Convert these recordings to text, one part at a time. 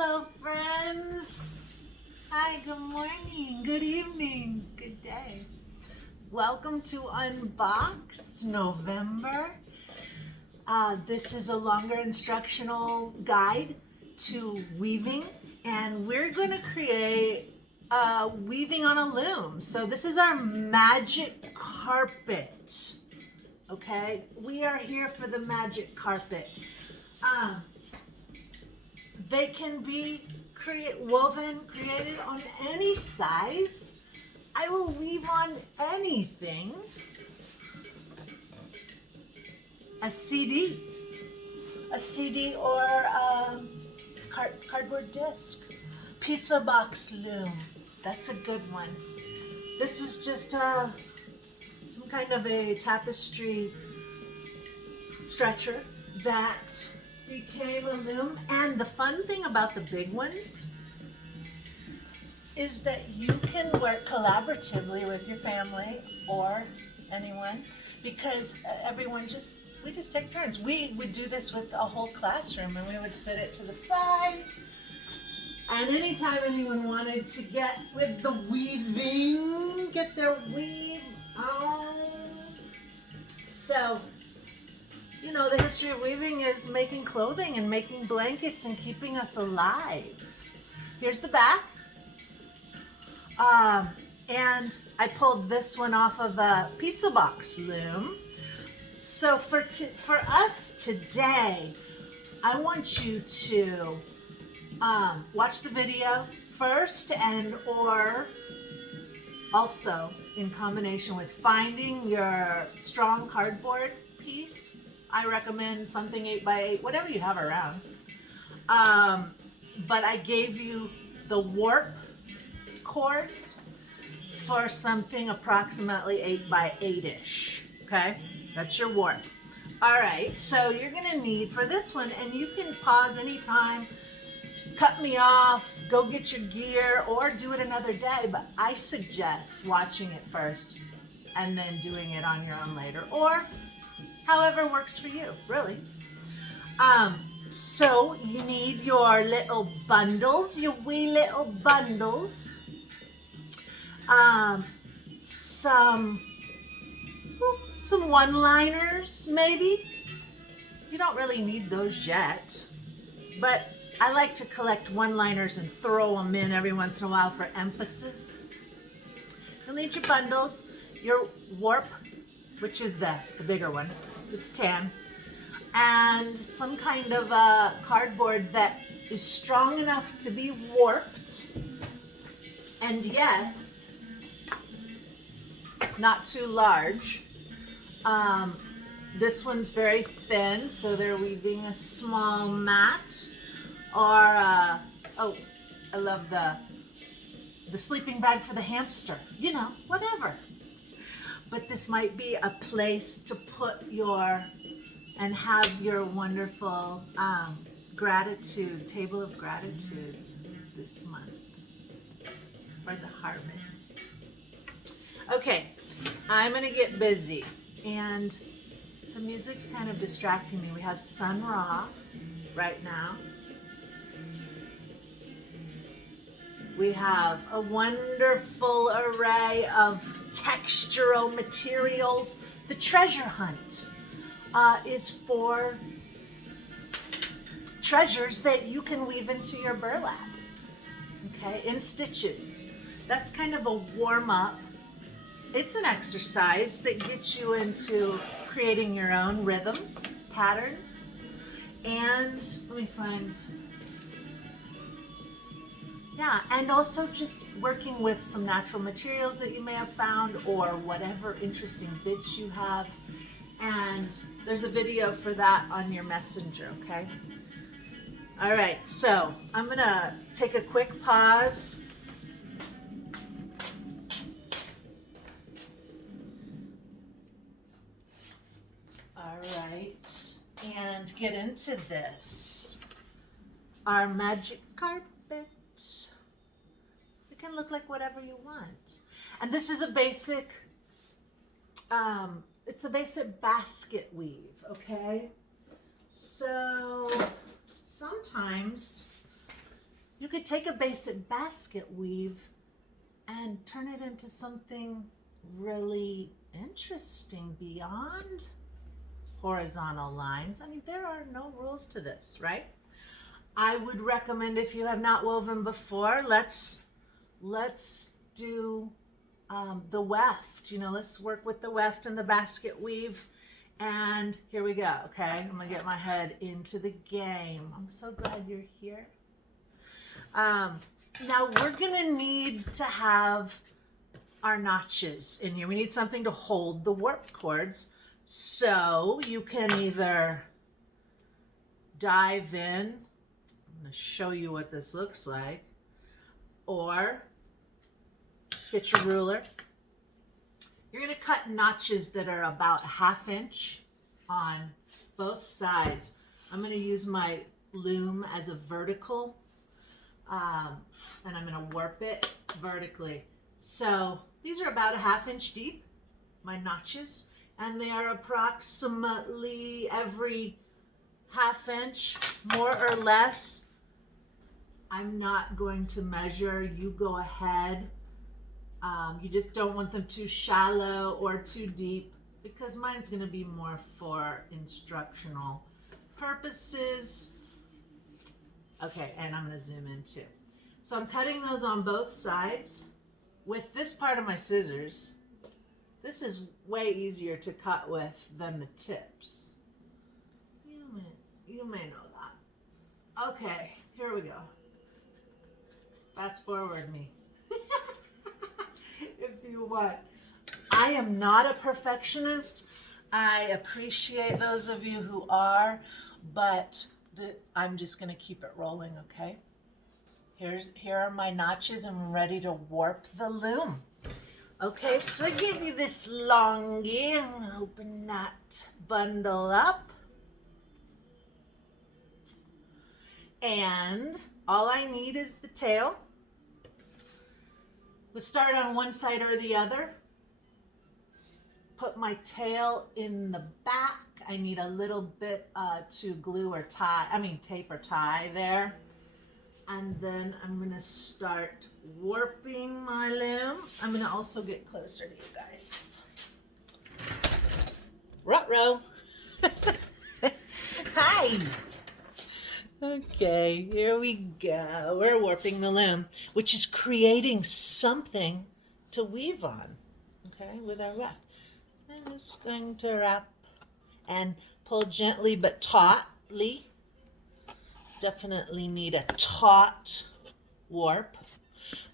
Hello, friends. Hi, good morning, good evening, good day. Welcome to Unboxed November. This is a longer instructional guide to weaving, and we're going to create weaving on a loom. So this is our magic carpet. Okay, we are here for the magic carpet. They can be created on any size. I will weave on anything. A CD or a cardboard disc. Pizza box loom. That's a good one. This was just some kind of a tapestry stretcher that became a loom. And the fun thing about the big ones is that you can work collaboratively with your family or anyone, because we just take turns. We would do this with a whole classroom, and we would sit it to the side. And anytime anyone wanted to get with the weaving, get their weave on. So, you know, the history of weaving is making clothing and making blankets and keeping us alive. Here's the back. And I pulled this one off of a pizza box loom. So for us today, I want you to watch the video first, and or also in combination with finding your strong cardboard piece. I recommend something 8x8, whatever you have around. But I gave you the warp cords for something approximately 8x8-ish. Okay, that's your warp. All right, so you're gonna need for this one, and you can pause anytime, cut me off, go get your gear, or do it another day, but I suggest watching it first and then doing it on your own later, or however works for you, really. So you need your little bundles, your wee little bundles. Some one-liners, maybe. You don't really need those yet, but I like to collect one-liners and throw them in every once in a while for emphasis. You'll need your bundles, your warp, which is the bigger one. It's tan, and some kind of a cardboard that is strong enough to be warped, and yet not too large. This one's very thin, so they're weaving a small mat, or oh, I love the sleeping bag for the hamster. You know, whatever. But this might be a place to put and have your wonderful table of gratitude this month for the harvest. Okay, I'm gonna get busy, and the music's kind of distracting me. We have Sun Ra right now. We have a wonderful array of textural materials. The treasure hunt is for treasures that you can weave into your burlap, okay, in stitches. That's kind of a warm-up. It's an exercise that gets you into creating your own rhythms, patterns, and let me find... Yeah, and also just working with some natural materials that you may have found, or whatever interesting bits you have. And there's a video for that on your messenger, okay? All right, so I'm gonna take a quick pause. All right, and get into this. Our magic carpet. It can look like whatever you want. And this is a basic, it's a basic basket weave, okay? So sometimes You could take a basic basket weave and turn it into something really interesting beyond horizontal lines. I mean, there are no rules to this, right? I would recommend, if you have not woven before, let's do the weft. You know, let's work with the weft and the basket weave. And here we go, okay? I'm gonna get my head into the game. I'm so glad you're here. Now we're gonna need to have our notches in here. We need something to hold the warp cords. So you can either dive in, I'm gonna show you what this looks like, or get your ruler. You're gonna cut notches that are about 1/2 inch on both sides. I'm gonna use my loom as a vertical, and I'm gonna warp it vertically. So these are about 1/2 inch deep, my notches, and they are approximately every 1/2 inch, more or less. I'm not going to measure, you go ahead. You just don't want them too shallow or too deep, because mine's going to be more for instructional purposes. Okay, and I'm going to zoom in too. So I'm cutting those on both sides with this part of my scissors. This is way easier to cut with than the tips. You may know that. Okay, here we go. Fast forward me. If you want. I am not a perfectionist. I appreciate those of you who are, but I'm just going to keep it rolling, okay? Here are my notches, and I'm ready to warp the loom. Okay, so I give you this longie. I'm going to open that bundle up. And all I need is the tail. We'll start on one side or the other. Put my tail in the back. I need a little bit to glue or tie, tape or tie there. And then I'm gonna start warping my loom. I'm gonna also get closer to you guys. Ruh-roh. Hi. Okay, here we go. We're warping the loom, which is creating something to weave on, okay, with our weft. I'm just going to wrap and pull gently but tautly. Definitely need a taut warp.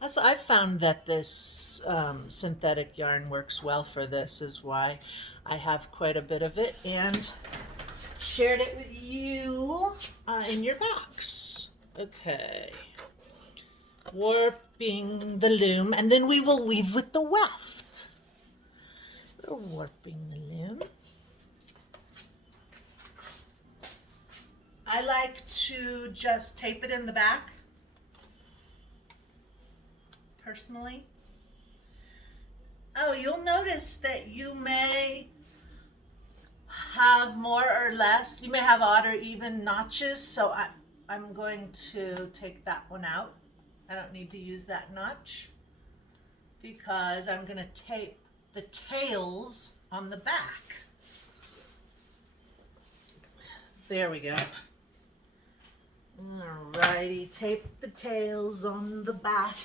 That's what I've found, that this synthetic yarn works well for this, is why I have quite a bit of it and shared it with you in your box. Okay. Warping the loom, and then we will weave with the weft. We're warping the loom. I like to just tape it in the back, personally. Oh, you'll notice that you may have more or less, you may have odd or even notches, so I'm going to take that one out. I don't need to use that notch because I'm going to tape the tails on the back. There we go. Alrighty, tape the tails on the back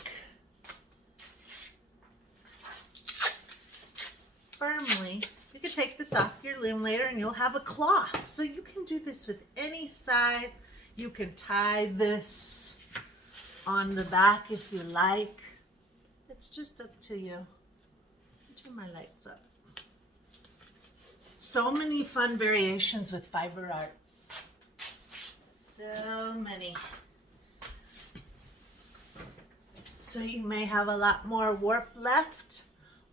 firmly. You can take this off your loom later and you'll have a cloth. So you can do this with any size. You can tie this on the back if you like. It's just up to you. Turn my lights up. So many fun variations with fiber arts. So many. So you may have a lot more warp left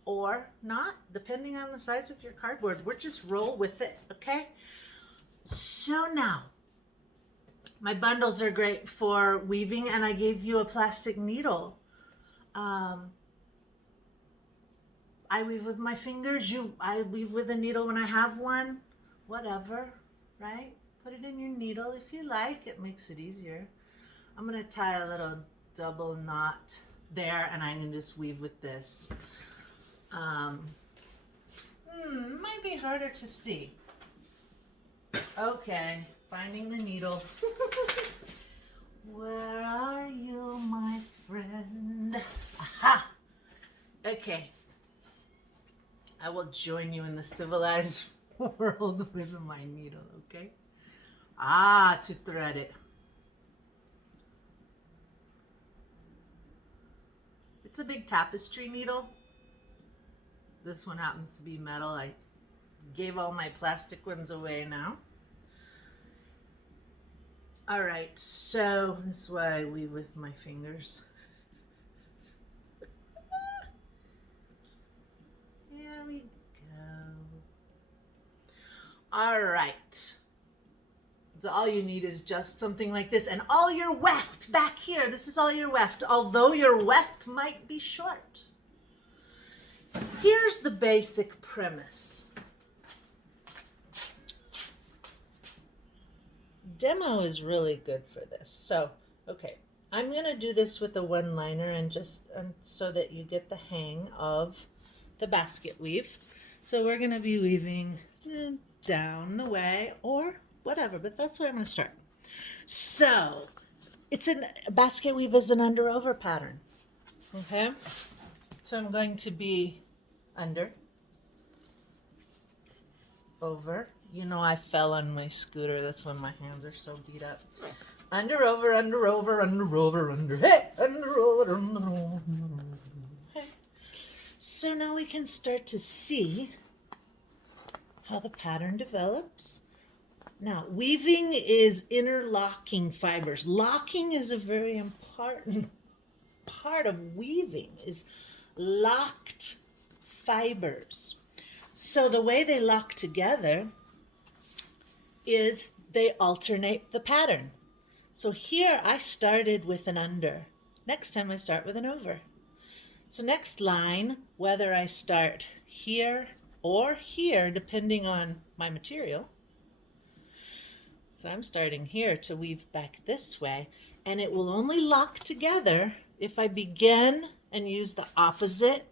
or not, depending on the size of your cardboard. We're just roll with it, okay? So now, my bundles are great for weaving, and I gave you a plastic needle. I weave with my fingers. I weave with a needle when I have one. Whatever, right? Put it in your needle if you like. It makes it easier. I'm gonna tie a little double knot there, and I can just weave with this. Might be harder to see. Okay, finding the needle. Where are you, my friend? Aha! Okay. I will join you in the civilized world with my needle, okay? To thread it. It's a big tapestry needle. This one happens to be metal. I gave all my plastic ones away now. All right, so this is why I weave with my fingers. There we go. All right. So all you need is just something like this, and all your weft back here. This is all your weft, although your weft might be short. Here's the basic premise. Demo is really good for this. So, okay, I'm going to do this with a one-liner and just so that you get the hang of the basket weave. So we're going to be weaving down the way or whatever, but that's where I'm going to start. So it's a basket weave is an under-over pattern. Okay, so I'm going to be under, over. You know, I fell on my scooter. That's when my hands are so beat up. Under, over, under, over, under, over, under. Hey, under, over, under, over. Hey. So now we can start to see how the pattern develops. Now, weaving is interlocking fibers. Locking is a very important part of weaving, is locked fibers. So the way they lock together is they alternate the pattern. So here I started with an under. Next time I start with an over. So next line, whether I start here or here, depending on my material. So I'm starting here to weave back this way, and it will only lock together if I begin and use the opposite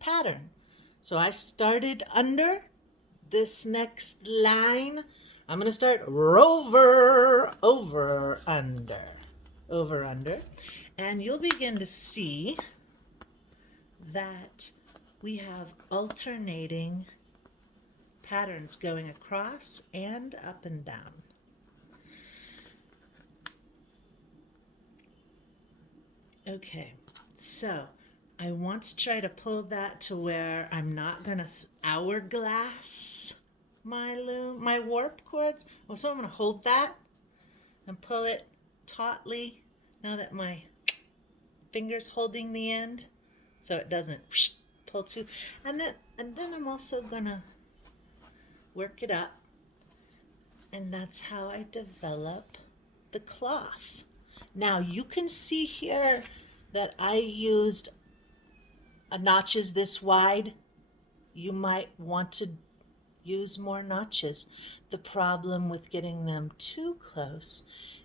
pattern. So I started under. This next line, I'm going to start over, over, under, and you'll begin to see that we have alternating patterns going across and up and down. Okay, so I want to try to pull that to where I'm not going to hourglass my loom, my warp cords. Oh, so I'm going to hold that and pull it tautly now that my finger's holding the end so it doesn't pull too. And then I'm also going to work it up, and that's how I develop the cloth. Now you can see here that I used notches this wide. You might want to use more notches. The problem with getting them too close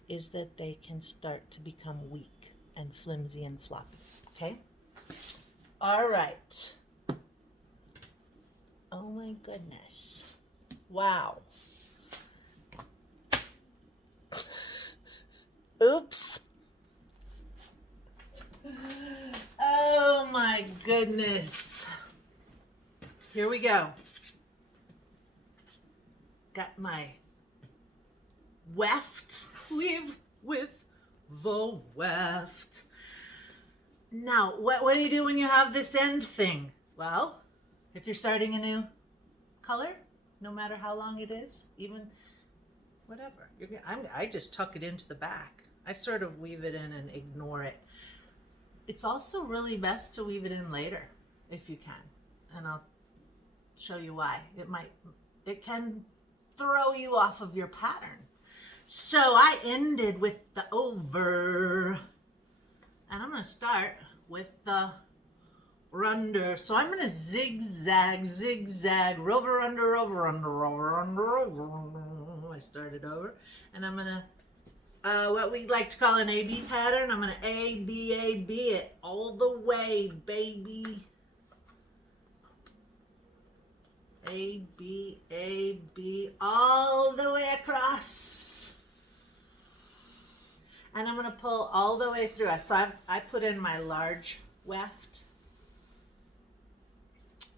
is that they can start to become weak and flimsy and floppy. Okay? All right. Oh my goodness. Wow. Oops. Oh my goodness. Here we go. Got my weft. Weave with the weft. Now, what do you do when you have this end thing? Well, if you're starting a new color, no matter how long it is, even whatever, I just tuck it into the back. I sort of weave it in and ignore it. It's also really best to weave it in later if you can, and I'll show you why. It can throw you off of your pattern. So I ended with the over, and I'm going to start with the under. So I'm going to zigzag, over, under, over, under, over, under, over. I started over, and I'm going to what we like to call an A-B pattern. I'm going to A-B it all the way, baby. A-B all the way across. And I'm going to pull all the way through. So I put in my large weft.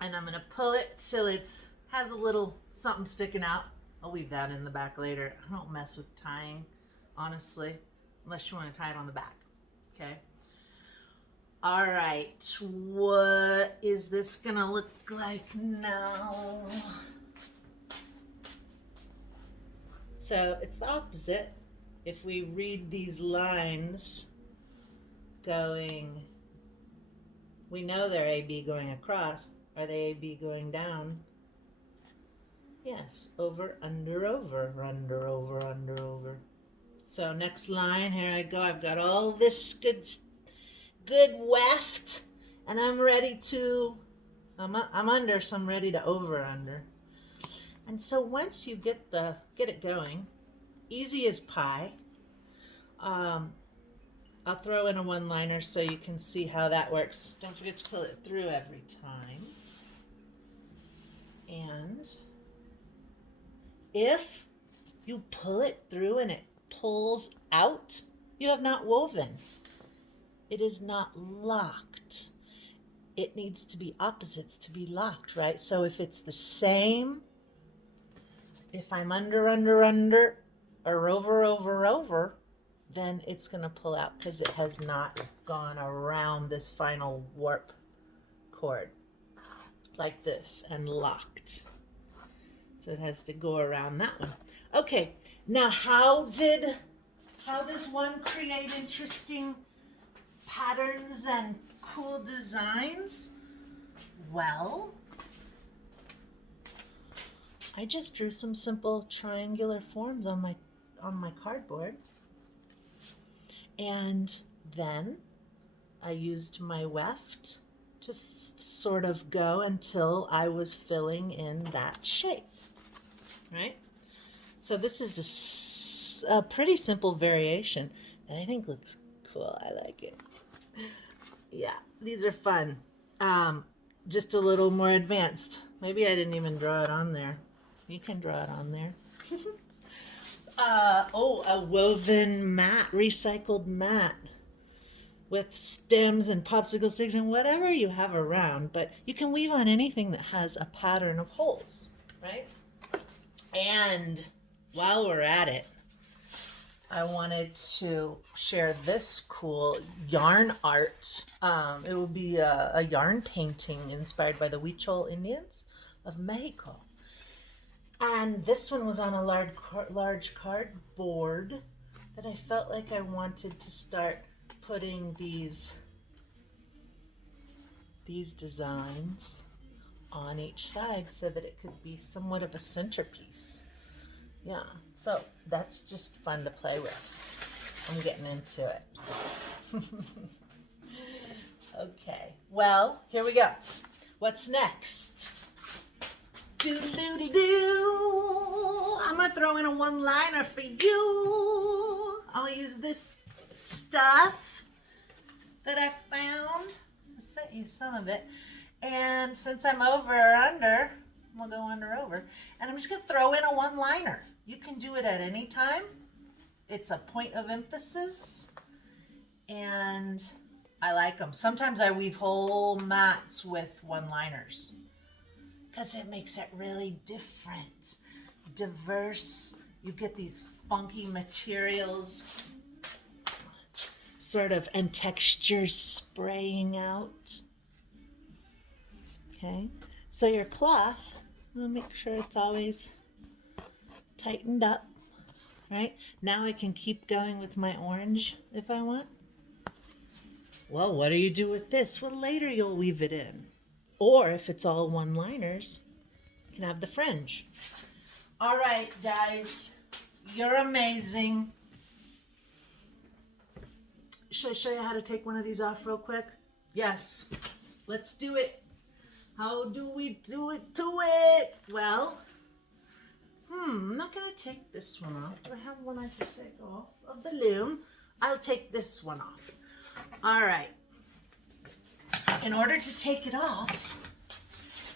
And I'm going to pull it till it has a little something sticking out. I'll leave that in the back later. I don't mess with tying, honestly, unless you want to tie it on the back. Okay. All right. What is this going to look like now? So it's the opposite. If we read these lines going, we know they're AB going across. Are they AB going down? Yes, over, under, over, under, over, under, over. So next line, here I go. I've got all this good weft, and I'm ready to, I'm under, so I'm ready to over, under. And so once you get it going, easy as pie. I'll throw in a one-liner so you can see how that works. Don't forget to pull it through every time. And if you pull it through and it pulls out, you have not woven. It is not locked. It needs to be opposites to be locked, right? So if it's the same, if I'm under, or over, then it's going to pull out because it has not gone around this final warp cord like this and locked. So it has to go around that one. Okay, now how does one create interesting patterns and cool designs? Well, I just drew some simple triangular forms on my cardboard. And then I used my weft to sort of go until I was filling in that shape, right? So this is a pretty simple variation that I think looks cool. I like it. Yeah, these are fun. Just a little more advanced. Maybe I didn't even draw it on there. You can draw it on there. A woven mat, recycled mat with stems and popsicle sticks and whatever you have around, but you can weave on anything that has a pattern of holes, right? And while we're at it, I wanted to share this cool yarn art. It will be a yarn painting inspired by the Huichol Indians of Mexico. And this one was on a large cardboard that I felt like I wanted to start putting these designs on each side so that it could be somewhat of a centerpiece. Yeah, so that's just fun to play with. I'm getting into it. Okay, well, here we go. What's next? Doodle-doodle-doo. I'm going to throw in a one-liner for you. I'll use this stuff that I found. I sent you some of it. And since I'm over or under, we'll go under over. And I'm just going to throw in a one-liner. You can do it at any time. It's a point of emphasis. And I like them. Sometimes I weave whole mats with one-liners, because it makes it really different, diverse. You get these funky materials, sort of, and textures spraying out. Okay, so your cloth, I'll make sure it's always tightened up, right? Now I can keep going with my orange if I want. Well, what do you do with this? Well, later you'll weave it in. Or if it's all one-liners, you can have the fringe. All right, guys, you're amazing. Should I show you how to take one of these off real quick? Yes, let's do it. How do we do it to it? Well, I'm not going to take this one off. Do I have one I can take off of the loom? I'll take this one off. All right. In order to take it off,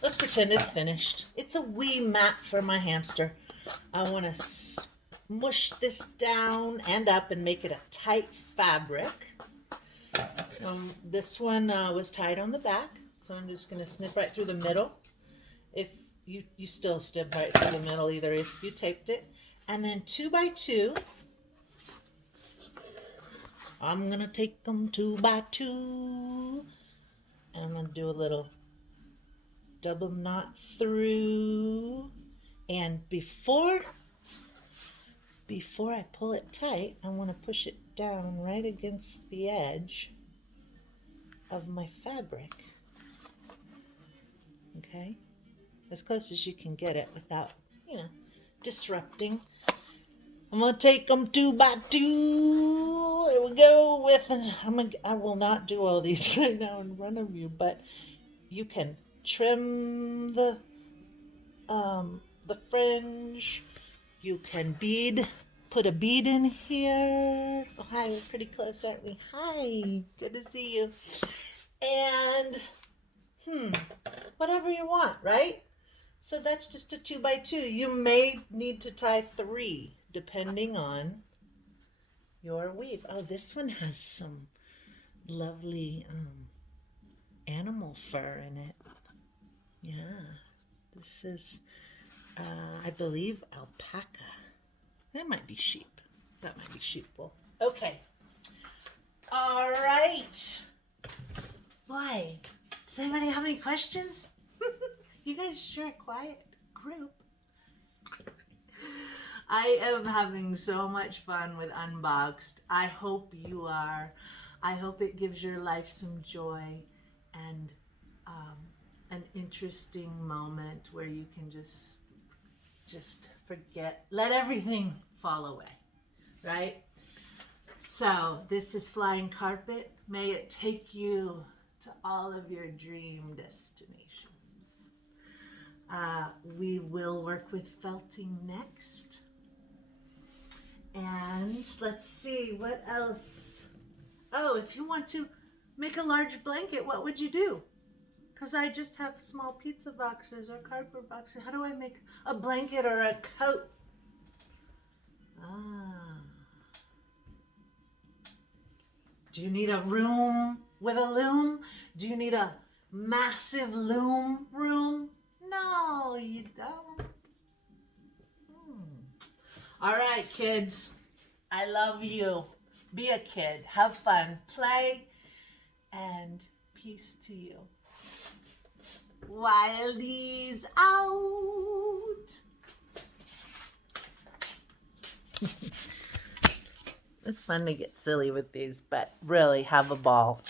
let's pretend it's finished. It's a wee mat for my hamster. I want to smush this down and up and make it a tight fabric. This one was tied on the back, so I'm just going to snip right through the middle. If you still snip right through the middle either if you taped it. And then 2 by 2. I'm going to take them 2 by 2. And I'm going to do a little double knot through. And before I pull it tight, I want to push it down right against the edge of my fabric. Okay? As close as you can get it without, disrupting. I'm going to take them 2 by 2. There we go. I will not do all these right now in front of you, but you can trim the fringe. You can put a bead in here. Oh, hi, we're pretty close, aren't we? Hi, good to see you. And, whatever you want, right? So that's just a 2 by 2. You may need to tie 3, depending on your weave. Oh, this one has some lovely animal fur in it. Yeah, this is, I believe, alpaca. That might be sheep. That might be sheep wool. Okay. All right. Why? Does anybody have any questions? You guys sure a quiet group. I am having so much fun with Unboxed. I hope you are. I hope it gives your life some joy and an interesting moment where you can just forget, let everything fall away, right? So this is Flying Carpet. May it take you to all of your dream destinations. We will work with felting next. And let's see, what else? Oh, if you want to make a large blanket, what would you do? Because I just have small pizza boxes or cardboard boxes. How do I make a blanket or a coat? Do you need a room with a loom? Do you need a massive loom room? No, you don't. All right, kids. I love you. Be a kid. Have fun. Play. And peace to you. Wildy's out. It's fun to get silly with these, but really have a ball.